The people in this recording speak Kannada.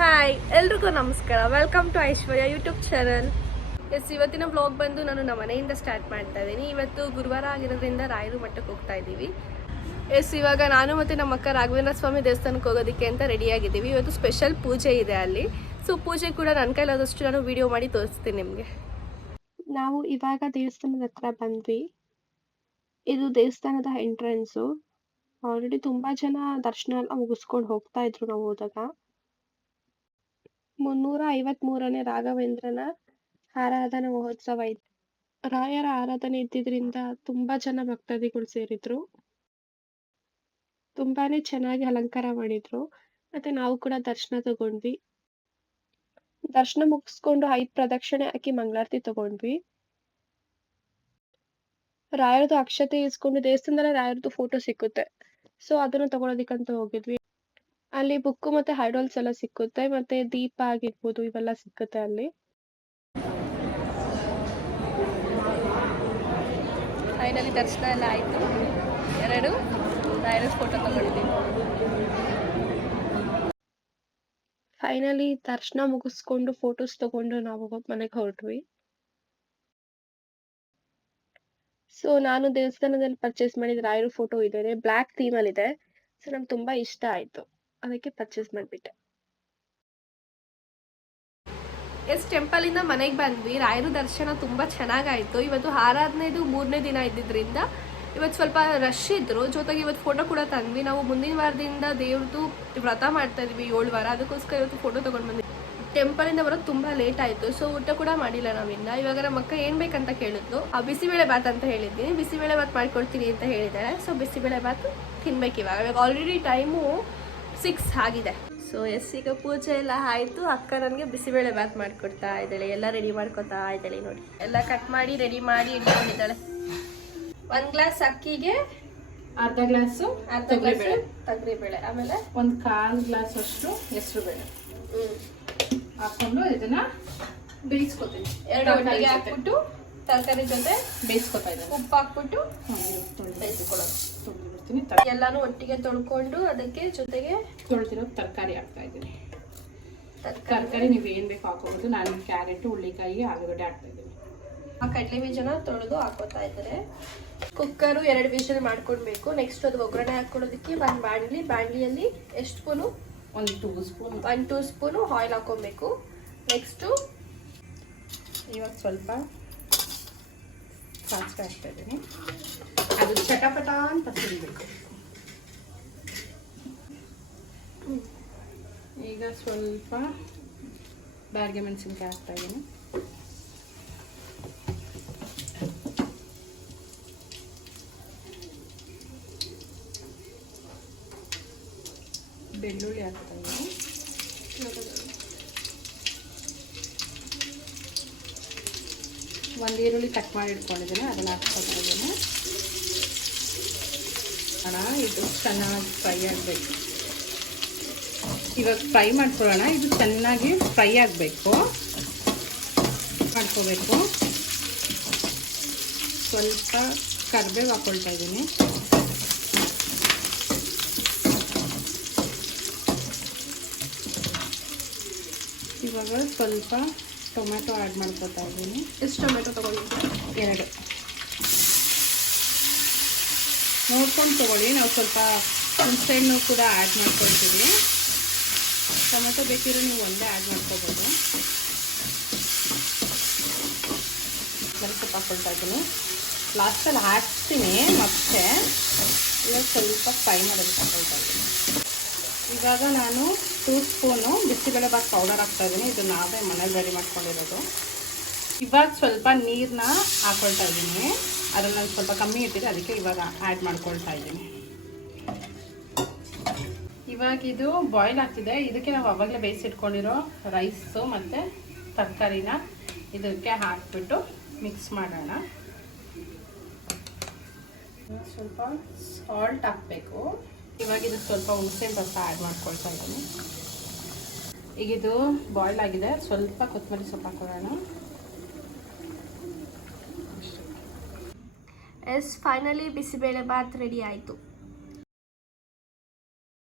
ಹಾಯ್ ಎಲ್ರಿಗೂ ನಮಸ್ಕಾರ. Welcome to Aishwarya YouTube channel yes ಇವತ್ತಿನ ಬ್ಲಾಗ್ ಬಂದು ನಾನು ನಮ್ಮ ಮನೆಯಿಂದ ಸ್ಟಾರ್ಟ್ ಮಾಡ್ತಾ ಇದ್ದೀನಿ. ಇವತ್ತು ಗುರುವಾರ ಆಗಿರೋದ್ರಿಂದ ರಾಯರು ಮಠಕ್ಕೆ ಹೋಗ್ತಾ ಇದ್ದೀವಿ. ಎಸ್ ಇವಾಗ ನಾನು ಮತ್ತು ನಮ್ಮ ಅಕ್ಕ ರಾಘವೇಂದ್ರ ಸ್ವಾಮಿ ದೇವಸ್ಥಾನಕ್ಕೆ ಹೋಗೋದಕ್ಕೆ ಅಂತ ರೆಡಿಯಾಗಿದ್ದೀವಿ ಇವತ್ತು ಸ್ಪೆಷಲ್ ಪೂಜೆ ಇದೆ ಅಲ್ಲಿ. ಸೊ ಪೂಜೆ ಕೂಡ ನನ್ನ ಕೈಲಾದಷ್ಟು ನಾನು ವಿಡಿಯೋ ಮಾಡಿ ತೋರಿಸ್ತೀನಿ ನಿಮಗೆ. ನಾವು ಇವಾಗ ದೇವಸ್ಥಾನದ ಹತ್ರ ಬಂದ್ವಿ. ಇದು ದೇವಸ್ಥಾನದ ಎಂಟ್ರೆನ್ಸು ಆಲ್ರೆಡಿ ತುಂಬ ಜನ ದರ್ಶನ ಎಲ್ಲ ಮುಗಿಸ್ಕೊಂಡು ಹೋಗ್ತಾ ಇದ್ರು ನಾವು ಹೋದಾಗ. ಮುನ್ನೂರ ಐವತ್ಮೂರನೇ ರಾಘವೇಂದ್ರನ ಆರಾಧನಾ ಮಹೋತ್ಸವ ಇತ್ತು ರಾಯರ ಆರಾಧನೆ ಇದ್ದಿದ್ರಿಂದ ತುಂಬಾ ಜನ ಭಕ್ತಾದಿಗಳು ಸೇರಿದ್ರು. ತುಂಬಾನೇ ಚೆನ್ನಾಗಿ ಅಲಂಕಾರ ಮಾಡಿದ್ರು. ಮತ್ತೆ ನಾವು ಕೂಡ ದರ್ಶನ ತಗೊಂಡ್ವಿ. ದರ್ಶನ ಮುಗಿಸ್ಕೊಂಡು ಐದ್ ಪ್ರದಕ್ಷಿಣೆ ಹಾಕಿ ಮಂಗಳಾರತಿ ತಗೊಂಡ್ವಿ. ರಾಯರದು ಅಕ್ಷತೆ ಇಸ್ಕೊಂಡು ದೇವಸ್ಥಾನದಲ್ಲೇ ರಾಯರದು ಫೋಟೋ ಸಿಕ್ಕುತ್ತೆ. ಸೊ ಅದನ್ನ ತಗೊಳೋದಿಕ್ಕಂತ ಹೋಗಿದ್ವಿ. ಅಲ್ಲಿ ಬುಕ್ ಮತ್ತೆ ಹೈಡಲ್ಸ್ ಎಲ್ಲ ಸಿಕ್ಕುತ್ತೆ ಮತ್ತೆ ದೀಪ ಆಗಿರ್ಬೋದು ಇವೆಲ್ಲ ಸಿಕ್ಕುತ್ತೆ ಅಲ್ಲಿ. ಫೈನಲಿ ದರ್ಶನ ಎಲ್ಲ ಆಯ್ತು. ಎರಡು ರಾಯರ ಫೋಟೋ ತಗೊಂಡಿದ್ದೀವಿ ಫೈನಲಿ ದರ್ಶನ ಮುಗಿಸ್ಕೊಂಡು ಫೋಟೋಸ್ ತಗೊಂಡು ನಾವು ಮನೆಗೆ ಹೊರಟ್ವಿ. ಸೊ ನಾನು ದೇವಸ್ಥಾನದಲ್ಲಿ ಪರ್ಚೇಸ್ ಮಾಡಿದ ರಾಯರ ಫೋಟೋ ಇದೆ ಬ್ಲ್ಯಾಕ್ ಥೀಮ್ ಅಲ್ಲಿ ಇದೆ ಸೊ ನಂಗೆ ತುಂಬ ಇಷ್ಟ ಆಯ್ತು. ಅದಕ್ಕೆ ಪರ್ಚೇಸ್ ಮಾಡಿಬಿಟ್ಟೆ. ಎಸ್ ಟೆಂಪಲ್ ಇಂದ ಮನೆಗೆ ಬಂದ್ವಿ. ರಾಯರ ದರ್ಶನ ತುಂಬಾ ಚೆನ್ನಾಗಾಯಿತು. ಇವತ್ತು ಆರಾಧನೆದು ಮೂರನೇ ದಿನ ಇದ್ದಿದ್ರಿಂದ ಇವತ್ತು ಸ್ವಲ್ಪ ರಶ್ ಇದ್ರು. ಜೊತೆಗೆ ಇವತ್ತು ಫೋಟೋ ಕೂಡ ತಂದ್ವಿ. ನಾವು ಮುಂದಿನ ವಾರದಿಂದ ದೇವ್ರದ್ದು ವ್ರತ ಮಾಡ್ತಾ ಇದ್ವಿ ಏಳು ವಾರ. ಅದಕ್ಕೋಸ್ಕರ ಇವತ್ತು ಫೋಟೋ ತಗೊಂಡ್ ಬಂದ್ವಿ. ಟೆಂಪಲ್ ಇಂದ ಬರೋದು ತುಂಬಾ ಲೇಟ್ ಆಯ್ತು. ಸೊ ಊಟ ಕೂಡ ಮಾಡಿಲ್ಲ ನಾವಿನ್ನ. ಇವಾಗ ನಮ್ಮ ಅಕ್ಕ ಏನ್ ಬೇಕಂತ ಕೇಳಿದ್ಲು. ಆ ಬಿಸಿಬೇಳೆ ಬಾತ್ ಅಂತ ಹೇಳಿದ್ದೀನಿ. ಬಿಸಿಬೇಳೆ ಬಾತ್ ಮಾಡ್ಕೊಡ್ತೀನಿ ಅಂತ ಹೇಳಿದ್ದಾರೆ ಸೊ ಬಿಸಿಬೇಳೆ ಬಾತ್ ತಿನ್ಬೇಕು ಇವಾಗ ಇವಾಗ ಆಲ್ರೆಡಿ ಟೈಮು ಸಿಕ್ಸ್ ಆಗಿದೆ. ಸೊ ಎಸ್ ಈಗ ಪೂಜೆ ಎಲ್ಲ ಆಯ್ತು. ಅಕ್ಕ ನನಗೆ ಬಿಸಿಬೇಳೆ ಬಾತ್ ಮಾಡ್ಕೊಡ್ತಾ ಇದ್ದಾಳೆ. ಎಲ್ಲ ರೆಡಿ ಮಾಡ್ಕೊತಾ ಇದ್ದಾಳೆ ನೋಡಿ. ಎಲ್ಲ ಕಟ್ ಮಾಡಿ ರೆಡಿ ಮಾಡಿ ಇಟ್ಕೊಂಡಿದ್ದಾಳೆ. ಒಂದ್ ಗ್ಲಾಸ್ ಅಕ್ಕಿಗೆ ಅರ್ಧ ಗ್ಲಾಸು ಅರ್ಧ ತೊಗರಿಬೇಳೆ. ತಗ್ರಿ ತೊಗರಿಬೇಳೆ. ಆಮೇಲೆ? ಒಂದು ಕಾಲು ಗ್ಲಾಸ್ ಅಷ್ಟು ಹೆಸರು ಬೇಳೆ ಹಾಕೊಂಡು ಇದನ್ನ ಬೇಯಿಸ್ಕೊತೀನಿ. ಎರಡು ಒಟ್ಟಿಗೆ ಹಾಕ್ಬಿಟ್ಟು ತರಕಾರಿ ಜೊತೆ ಬೇಯಿಸ್ಕೊತಾ ಇದ್ದೀನಿ ಉಪ್ಪು ಹಾಕ್ಬಿಟ್ಟು ಬೇಯಿಸ್ಕೊಳ್ಳೋದು. ತೊಳೆದಿರ್ತೀನಿ ಎಲ್ಲಾನು ಒಟ್ಟಿಗೆ ತೊಳ್ಕೊಂಡು ಅದಕ್ಕೆ ಜೊತೆಗೆ ತೊಳೆದಿರೋ ತರಕಾರಿ ಹಾಕ್ತಾ ಇದ್ದೀನಿ. ತರಕಾರಿ. ನೀವು ಏನು ಬೇಕು ಹಾಕೋಬೋದು. ನಾನು ಕ್ಯಾರೆಟ್ ಹುಳ್ಳಿಕಾಯಿ ಆಲೂಗಡ್ಡೆ ಹಾಕ್ತಾ ಇದ್ದೀನಿ. ಆ ಕಡಲೆ ಬೀಜನ ತೊಳೆದು ಹಾಕೋತಾ ಇದ್ದಾರೆ. ಕುಕ್ಕರು ಎರಡು ವಿಷಲ್ ಮಾಡ್ಕೊಡ್ಬೇಕು. ನೆಕ್ಸ್ಟ್ ಅದು ಒಗ್ಗರಣೆ ಹಾಕೊಳೋದಕ್ಕೆ ಒಂದು ಬಾಣಲಿ. ಬಾಣಲಿಯಲ್ಲಿ ಎಷ್ಟು ಸ್ಪೂನು? ಒಂದು ಟೂ ಸ್ಪೂನ್. ಒಂದು ಟೂ ಸ್ಪೂನು ಆಯಿಲ್ ಹಾಕೊಬೇಕು ನೆಕ್ಸ್ಟು ಇವಾಗ ಸ್ವಲ್ಪ ಸಾಸಿವೆ ಹಾಕ್ತಾ ಇದ್ದೀನಿ ಅದು ಚಟಪಟ ಅಂತ ಸುರಿಬೇಕು ಈಗ ಸ್ವಲ್ಪ ಬ್ಯಾಡ್ಗೆ ಮೆಣಸಿನ್ಕಾಯಿ ಹಾಕ್ತಾ ಇದ್ದೀನಿ. ಬೆಳ್ಳುಳ್ಳಿ ಹಾಕ್ತಾ ಇದ್ದೀನಿ. ಒಂದು ಈರುಳ್ಳಿ ಕಟ್ ಮಾಡಿ ಇಟ್ಕೊಂಡಿದ್ದೀನಿ, ಅದನ್ನು ಹಾಕ್ಕೊಂಡಿದ್ದೀನಿ ಅಣ್ಣ, ಇದು ಚೆನ್ನಾಗಿ ಫ್ರೈ ಆಗಬೇಕು. ಇವಾಗ ಫ್ರೈ ಮಾಡ್ಕೊಳ್ಳೋಣ, ಇದು ಚೆನ್ನಾಗಿ ಫ್ರೈ ಆಗಬೇಕು. ಮಾಡ್ಕೋಬೇಕು. ಸ್ವಲ್ಪ ಕರಿಬೇವು ಹಾಕ್ಕೊಳ್ತಾ ಇದ್ದೀನಿ. ಇವಾಗ ಸ್ವಲ್ಪ ಟೊಮೆಟೊ ಆ್ಯಡ್ ಮಾಡ್ಕೊತಾ ಇದ್ದೀನಿ. ಎಷ್ಟು ಟೊಮೆಟೊ ತೊಗೊಳ್ಳಿ ಎರಡು. ನೋಡ್ಕೊಂಡು ತೊಗೊಳ್ಳಿ ನಾವು ಸ್ವಲ್ಪ ಹುಣಸೆಹಣ್ಣು ಕೂಡ ಆ್ಯಡ್ ಮಾಡ್ಕೊಳ್ತೀವಿ. ಟೊಮೆಟೊ ಬೇಕಿದ್ರೆ ನೀವು ಒಂದೇ ಆ್ಯಡ್ ಮಾಡ್ಕೋಬೋದು. ಸ್ವಲ್ಪ ಹಾಕ್ಕೊಳ್ತಾ ಇದ್ದೀನಿ. ಲಾಸ್ಟಲ್ಲಿ ಹಾಕ್ತೀನಿ ಮತ್ತೆ ಇವಾಗ ಸ್ವಲ್ಪ ಫ್ರೈ ಮಾಡೋದಕ್ಕೆ ಇವಾಗ ನಾನು ಟೂ ಸ್ಪೂನು ಬಿಸಿಬೇಳೆಬಾತ್ ಪೌಡರ್ ಹಾಕ್ತಾ ಇದ್ದೀನಿ. ಇದು ನಾವೇ ಮನೇಲಿ ರೆಡಿ ಮಾಡ್ಕೊಂಡಿರೋದು. ಇವಾಗ ಸ್ವಲ್ಪ ನೀರನ್ನ ಹಾಕ್ಕೊಳ್ತಾ ಇದ್ದೀನಿ. ಅದನ್ನು ನಾನು ಸ್ವಲ್ಪ ಕಮ್ಮಿ ಇಟ್ಟಿದೆ. ಅದಕ್ಕೆ ಇವಾಗ ಆ್ಯಡ್ ಮಾಡ್ಕೊಳ್ತಾ ಇದ್ದೀನಿ. ಇವಾಗ ಇದು ಬಾಯ್ಲ್ ಆಗ್ತಿದೆ. ಇದಕ್ಕೆ ನಾವು ಅವಾಗಲೇ ಬೇಯಿಸಿಟ್ಕೊಂಡಿರೋ ರೈಸು ಮತ್ತು ತರಕಾರಿನ ಇದಕ್ಕೆ ಹಾಕ್ಬಿಟ್ಟು ಮಿಕ್ಸ್ ಮಾಡೋಣ. ಸ್ವಲ್ಪ ಸಾಲ್ಟ್ ಹಾಕಬೇಕು. ಇವಾಗ ಸ್ವಲ್ಪ ಹುಣಸೆ ರಸ ಆ್ಯಡ್ ಮಾಡ್ಕೊಳ್ತಾ ಇದ್ದೀನಿ. ಈಗ ಇದು ಬಾಯ್ಲ್ ಆಗಿದೆ. ಸ್ವಲ್ಪ ಕೊತ್ತಂಬರಿ ಸೊಪ್ಪು ಹಾಕೊಳ್ಳೋಣ. Yes finally Bisibele bath ready ಆಯಿತು.